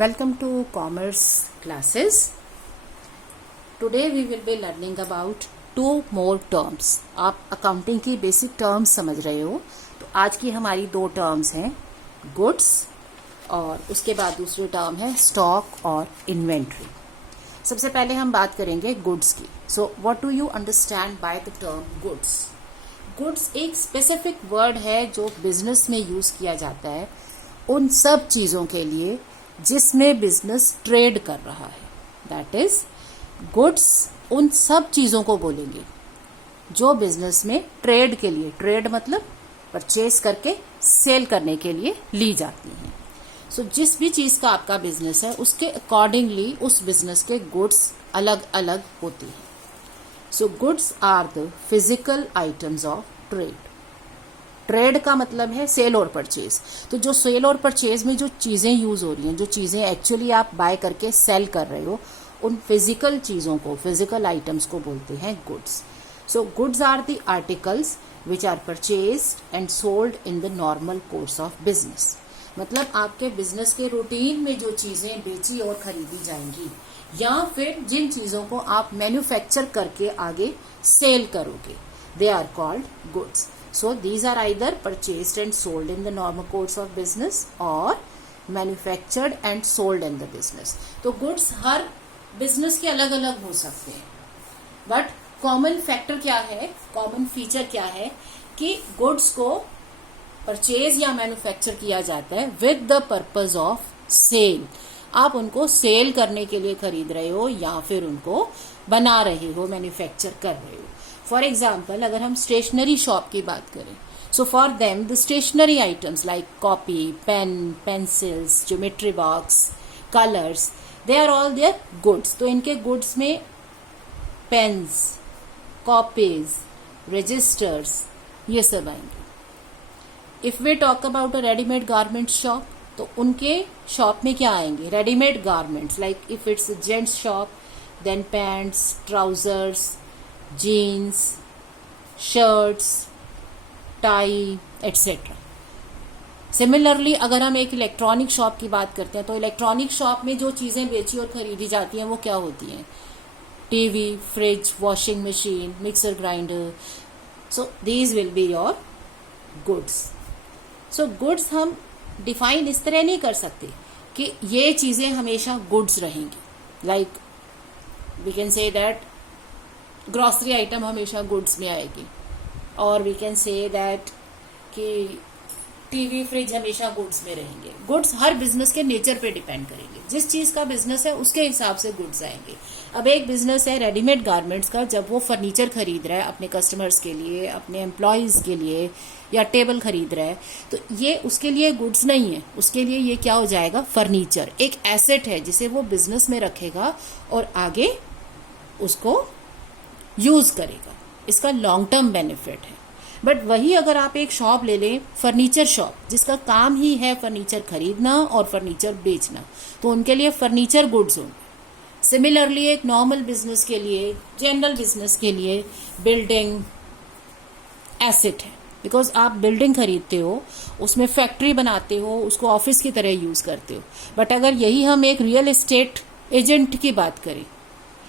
Welcome to Commerce classes. Today we will be learning about two more terms. आप accounting की basic terms समझ रहे हो, तो आज की हमारी दो टर्म्स हैं गुड्स और उसके बाद दूसरी टर्म है स्टॉक और इन्वेंट्री. सबसे पहले हम बात करेंगे गुड्स की. So what do you understand by the term goods? Goods एक स्पेसिफिक वर्ड है जो बिजनेस में यूज किया जाता है उन सब चीजों के लिए जिसमें बिजनेस ट्रेड कर रहा है. दैट इज गुड्स उन सब चीजों को बोलेंगे जो बिजनेस में ट्रेड के लिए, ट्रेड मतलब परचेज करके सेल करने के लिए ली जाती हैं. सो जिस भी चीज का आपका बिजनेस है उसके अकॉर्डिंगली उस बिजनेस के गुड्स अलग अलग होती हैं. So goods are the physical items of trade. Trade का मतलब है सेल और परचेज. तो जो सेल और परचेज में जो चीजें यूज हो रही हैं, जो चीजें एक्चुअली आप बाय करके सेल कर रहे हो, उन फिजिकल चीजों को, फिजिकल आइटम्स को बोलते हैं goods. So goods are the articles which are purchased and sold in the normal course of business. मतलब आपके बिजनेस के रूटीन में जो चीजें बेची और खरीदी जाएंगी या फिर जिन चीजों को आप मैन्युफैक्चर करके आगे सेल करोगे, they are called goods. So these are either purchased and sold in the normal course of business or manufactured and sold in the business. तो goods हर business के अलग अलग हो सकते हैं, but common factor क्या है, common feature क्या है कि goods को purchase या manufacture किया जाता है with the purpose of sale. आप उनको सेल करने के लिए खरीद रहे हो या फिर उनको बना रहे हो, मैन्युफैक्चर कर रहे हो. फॉर एग्जाम्पल अगर हम स्टेशनरी शॉप की बात करें, so for them the stationery items like copy, pen, pencils, geometry box, colours, they are all their goods. तो इनके गुड्स में पेन्स, कॉपीज, रजिस्टर्स, ये सब आएंगे. If we talk about a readymade garment shop, तो उनके शॉप में क्या आएंगे? Readymade garments. Like if it's gents shop, then pants, trousers, jeans, shirts, tie etcetera. Similarly अगर हम एक इलेक्ट्रॉनिक शॉप की बात करते हैं, तो इलेक्ट्रॉनिक शॉप में जो चीजें बेची और खरीदी जाती हैं वो क्या होती हैं? TV, fridge, washing machine, mixer grinder. So these will be your goods. So goods हम डिफाइन इस तरह नहीं कर सकते कि ये चीजें हमेशा गुड्स रहेंगी. Like we can say that grocery item हमेशा गुड्स में आएगी, और वी कैन से दैट कि टीवी, फ्रिज हमेशा गुड्स में रहेंगे. गुड्स हर बिजनेस के नेचर पे डिपेंड करेंगे. जिस चीज का बिजनेस है उसके हिसाब से गुड्स आएंगे. अब एक बिजनेस है रेडीमेड गारमेंट्स का, जब वो फर्नीचर खरीद रहा है अपने कस्टमर्स के लिए, अपने एम्प्लॉयज के लिए, या टेबल खरीद रहा है, तो ये उसके लिए गुड्स नहीं है. उसके लिए ये क्या हो जाएगा? फर्नीचर. एक एसेट है जिसे वो बिजनेस में रखेगा और आगे उसको यूज करेगा. इसका लॉन्ग टर्म बेनिफिट है. बट वही अगर आप एक शॉप ले लें, फर्नीचर शॉप, जिसका काम ही है फर्नीचर खरीदना और फर्नीचर बेचना, तो उनके लिए फर्नीचर गुड्स होंगे. सिमिलरली एक नॉर्मल बिजनेस के लिए, जनरल बिजनेस के लिए बिल्डिंग एसेट है, बिकॉज आप बिल्डिंग खरीदते हो, उसमें फैक्ट्री बनाते हो, उसको ऑफिस की तरह यूज करते हो. बट अगर यही हम एक रियल एस्टेट एजेंट की बात करें,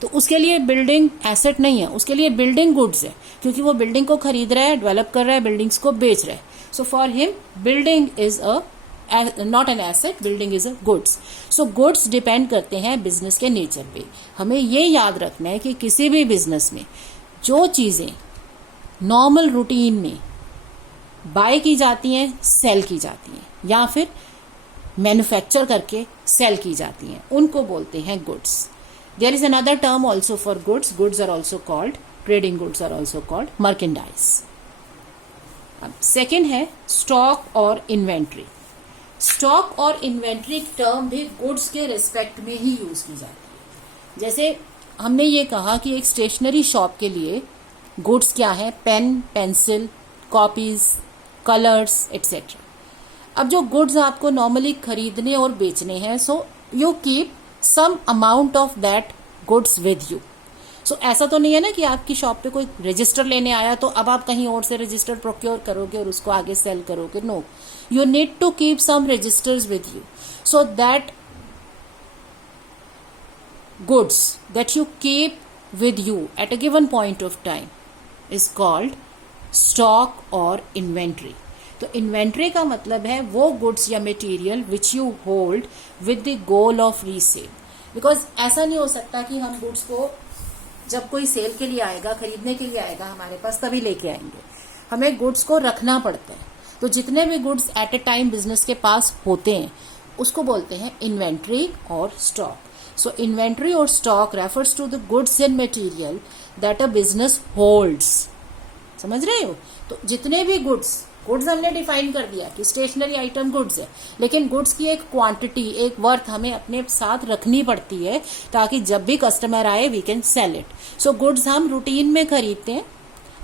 तो उसके लिए बिल्डिंग एसेट नहीं है, उसके लिए बिल्डिंग गुड्स है, क्योंकि वो बिल्डिंग को खरीद रहा है, डेवलप कर रहा है, बिल्डिंग्स को बेच रहा है. So for him building is not an asset, building is a goods. So goods depend करते हैं बिजनेस के नेचर पे. हमें ये याद रखना है कि किसी भी बिजनेस में जो चीजें नॉर्मल रूटीन में बाय की जाती हैं, सेल की जाती हैं, या फिर मैन्युफैक्चर करके सेल की जाती हैं, उनको बोलते हैं goods. There is another term also for goods. Goods are also called, trading goods are also called merchandise. अब सेकेंड है स्टॉक और इन्वेंट्री. स्टॉक और इन्वेंट्री टर्म भी गुड्स के रिस्पेक्ट में ही यूज की जाती है. जैसे हमने ये कहा कि एक स्टेशनरी शॉप के लिए गुड्स क्या है? Pen, pencil, copies, colours etcetera. अब जो गुड्स आपको नॉर्मली खरीदने और बेचने हैं, so you keep some amount of that goods with you. So ऐसा तो नहीं है ना कि आपकी शॉप पे कोई रजिस्टर लेने आया तो अब आप कहीं और से रजिस्टर प्रोक्योर करोगे और उसको आगे सेल करोगे. No, you need to keep some registers with you so that goods that you keep with you at a given point of time is called stock or inventory. तो inventory का मतलब है वो गुड्स या material which you hold with the goal of resale. Because ऐसा नहीं हो सकता कि हम गुड्स को जब कोई सेल के लिए आएगा, खरीदने के लिए आएगा हमारे पास, तभी लेके आएंगे. हमें गुड्स को रखना पड़ता है. तो जितने भी goods at a time business के पास होते हैं उसको बोलते हैं इन्वेंट्री और स्टॉक. सो इन्वेंट्री और stock refers to the goods and material that a business holds. समझ रहे हो? तो जितने भी गुड्स हमने डिफाइन कर दिया कि स्टेशनरी आइटम गुड्स है, लेकिन गुड्स की एक क्वांटिटी, एक वर्थ हमें अपने साथ रखनी पड़ती है ताकि जब भी कस्टमर आए we can sell it. So goods हम रूटीन में खरीदते हैं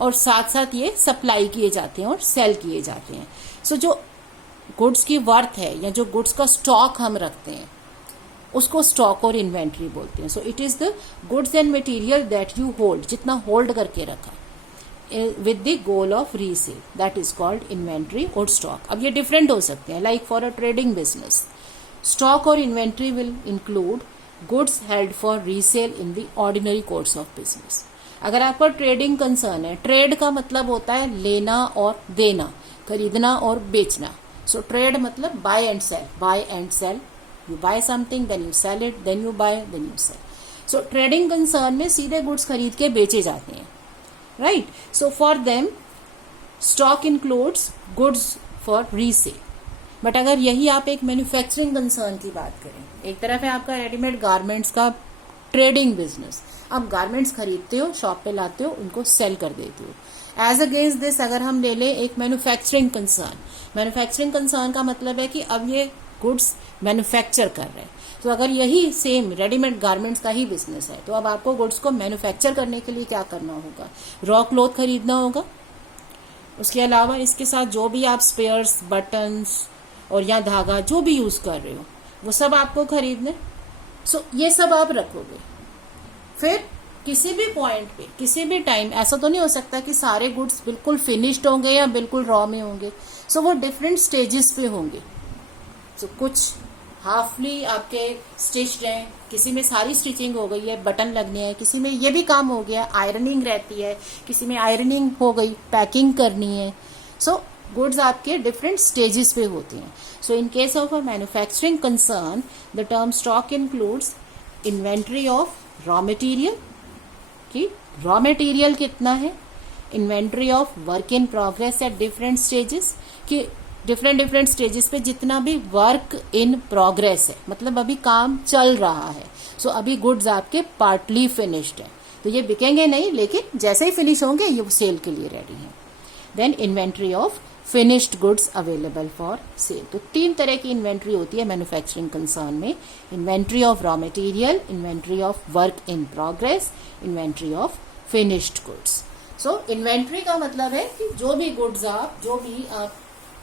और साथ साथ ये सप्लाई किए जाते हैं और सेल किए जाते हैं. सो जो गुड्स की वर्थ है या जो गुड्स का स्टॉक हम रखते हैं उसको स्टॉक और इन्वेंट्री बोलते हैं. So it is the goods and material that you hold, जितना होल्ड करके रखा with the goal of resale, that is called inventory or stock. अब ये different हो सकते हैं. Like for a trading business, stock or inventory will include goods held for resale in the ordinary course of business. अगर आपका trading concern है, trade का मतलब होता है लेना और देना, खरीदना और बेचना. सो ट्रेड मतलब buy and sell, buy and sell. You buy something, then you sell it, then you buy, then you sell. So trading concern में सीधे गुड्स खरीद के बेचे जाते हैं. Right? So for them, stock includes goods for resale. But अगर यही आप एक मैन्युफैक्चरिंग कंसर्न की बात करें, एक तरफ है आपका रेडीमेड गारमेंट्स का ट्रेडिंग बिजनेस. आप गारमेंट्स खरीदते हो, शॉप पे लाते हो, उनको सेल कर देते हो. एज अगेंस्ट दिस अगर हम ले लें एक मैन्युफैक्चरिंग कंसर्न, मैन्युफैक्चरिंग कंसर्न का मतलब है कि अब ये गुड्स मैन्युफैक्चर कर रहे हैं. तो अगर यही सेम रेडीमेड गारमेंट्स का ही बिजनेस है तो अब आपको गुड्स को मैन्युफैक्चर करने के लिए क्या करना होगा? रॉ क्लॉथ खरीदना होगा. उसके अलावा इसके साथ जो भी आप स्पेयर्स, बटन्स और या धागा जो भी यूज कर रहे हो वो सब आपको खरीदने. सो ये सब आप रखोगे. फिर किसी भी पॉइंट पे, किसी भी टाइम ऐसा तो नहीं हो सकता कि सारे गुड्स बिल्कुल फिनिश्ड होंगे या बिल्कुल रॉ में होंगे. सो वो डिफरेंट स्टेजेस पे होंगे. सो कुछ हाफली आपके स्टिच्ड हैं, किसी में सारी स्टिचिंग हो गई है, बटन लगने हैं, किसी में ये भी काम हो गया, आयरनिंग रहती है, किसी में आयरनिंग हो गई, पैकिंग करनी है. सो गुड्स आपके डिफरेंट स्टेजेस पे होते हैं. So in case of a manufacturing concern the term stock includes inventory of raw material, कि रॉ मटेरियल कितना है, inventory of work in progress at different stages, कि डिफरेंट स्टेजेस पे जितना भी वर्क इन प्रोग्रेस है, मतलब अभी काम चल रहा है. सो अभी गुड्स आपके पार्टली फिनिश्ड है तो ये बिकेंगे नहीं, लेकिन जैसे ही फिनिश होंगे ये सेल के लिए रेडी है. Then inventory of finished goods available for sale. तो 3 तरह की इन्वेंट्री होती है मैन्युफैक्चरिंग कंसर्न में. Inventory of raw material, inventory of work in progress, inventory of finished goods. So inventory का मतलब है कि जो भी आप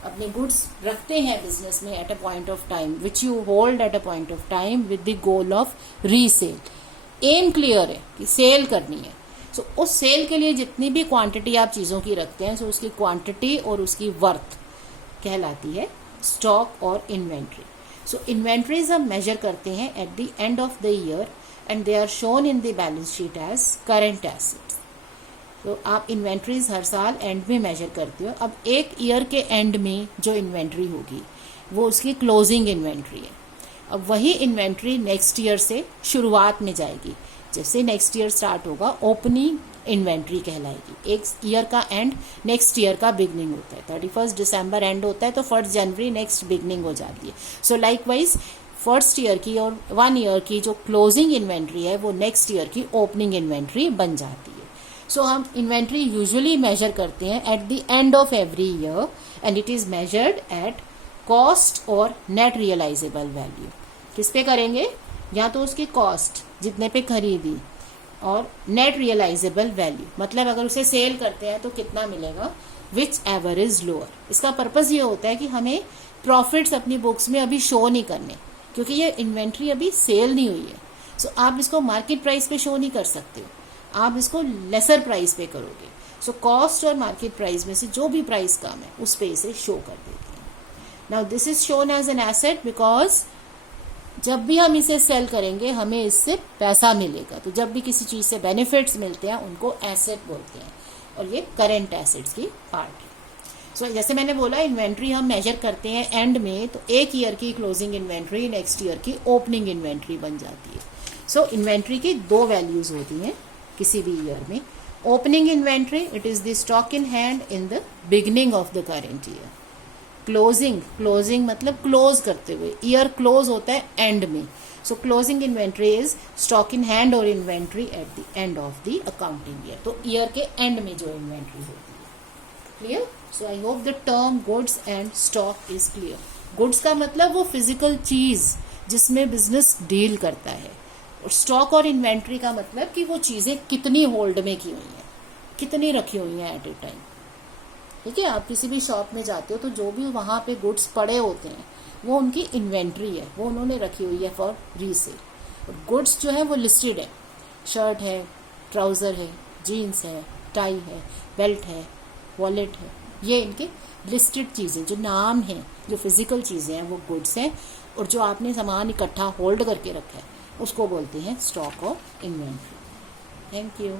अपने गुड्स रखते हैं बिजनेस में at a point of time, which you hold at a point of time with the goal of resale. एम क्लियर है कि सेल करनी है. सो उस सेल के लिए जितनी भी क्वांटिटी आप चीजों की रखते हैं, सो उसकी क्वांटिटी और उसकी वर्थ कहलाती है स्टॉक और इन्वेंट्री. सो इन्वेंट्रीज हम मेजर करते हैं at the end of the year and they are shown in the balance sheet as current assets. तो आप इन्वेंट्रीज हर साल एंड में मेजर करते हो. अब एक ईयर के एंड में जो इन्वेंट्री होगी वो उसकी क्लोजिंग इन्वेंट्री है. अब वही इन्वेंट्री नेक्स्ट ईयर से शुरुआत में जाएगी. जैसे नेक्स्ट ईयर स्टार्ट होगा ओपनिंग इन्वेंट्री कहलाएगी. एक ईयर का एंड नेक्स्ट ईयर का बिगनिंग होता है. 31 दिसंबर एंड होता है तो 1 जनवरी नेक्स्ट बिगनिंग हो जाती है. सो लाइकवाइज फर्स्ट ईयर की और 1 ईयर की जो क्लोजिंग इन्वेंट्री है वो नेक्स्ट ईयर की ओपनिंग इन्वेंट्री बन जाती है. सो हम इन्वेंट्री यूजुअली मेजर करते हैं at the end of every year and it is measured at cost और नेट रियलाइजेबल वैल्यू. किस पे करेंगे? या तो उसकी कॉस्ट जितने पे खरीदी और नेट रियलाइजेबल वैल्यू, मतलब अगर उसे सेल करते हैं तो कितना मिलेगा, विच एवर इज लोअर. इसका पर्पज ये होता है कि हमें प्रॉफिट्स अपनी बुक्स में अभी शो नहीं करने, क्योंकि ये इन्वेंट्री अभी सेल नहीं हुई है. सो आप इसको मार्केट प्राइस पे शो नहीं कर सकते हो, आप इसको लेसर प्राइस पे करोगे. सो कॉस्ट और मार्केट प्राइस में से जो भी प्राइस कम है उस पे इसे शो कर देते हैं. Now this is shown as an asset because जब भी हम इसे सेल करेंगे हमें इससे पैसा मिलेगा। तो जब भी किसी चीज से बेनिफिट्स मिलते हैं उनको एसेट बोलते हैं, और ये करेंट एसेट्स की पार्ट है। सो जैसे मैंने बोला, इन्वेंट्री हम मेजर करते हैं एंड में, तो एक ईयर की क्लोजिंग इन्वेंट्री नेक्स्ट ईयर की ओपनिंग इन्वेंट्री बन जाती है। सो इन्वेंट्री की दो वैल्यूज होती हैं किसी भी ईयर में। Opening inventory, it is the stock in hand in the beginning of the current year. Closing मतलब क्लोज करते हुए, ईयर क्लोज होता है एंड में। So closing inventory is stock in hand और inventory at the end of the accounting year. तो year के end में जो इन्वेंट्री होती है। Clear? So I hope the term goods and stock is clear. Goods का मतलब वो फिजिकल चीज जिसमें बिजनेस डील करता है, और स्टॉक और इन्वेंट्री का मतलब कि वो चीजें कितनी होल्ड में की हुई हैं, कितनी रखी हुई हैं एट ए टाइम। ठीक है, आप किसी भी शॉप में जाते हो तो जो भी वहां पे गुड्स पड़े होते हैं वो उनकी इन्वेंट्री है, वो उन्होंने रखी हुई है फॉर रीसेल। और गुड्स जो है वो लिस्टेड है, शर्ट है, ट्राउजर है, जीन्स है, टाई है, बेल्ट है, वॉलेट है, ये इनके लिस्टेड चीजें जो नाम है, जो फिजिकल चीजें हैं वो गुड्स हैं। और जो आपने सामान इकट्ठा होल्ड करके रखा है उसको बोलते हैं स्टॉक और इन्वेंट्री। Thank you.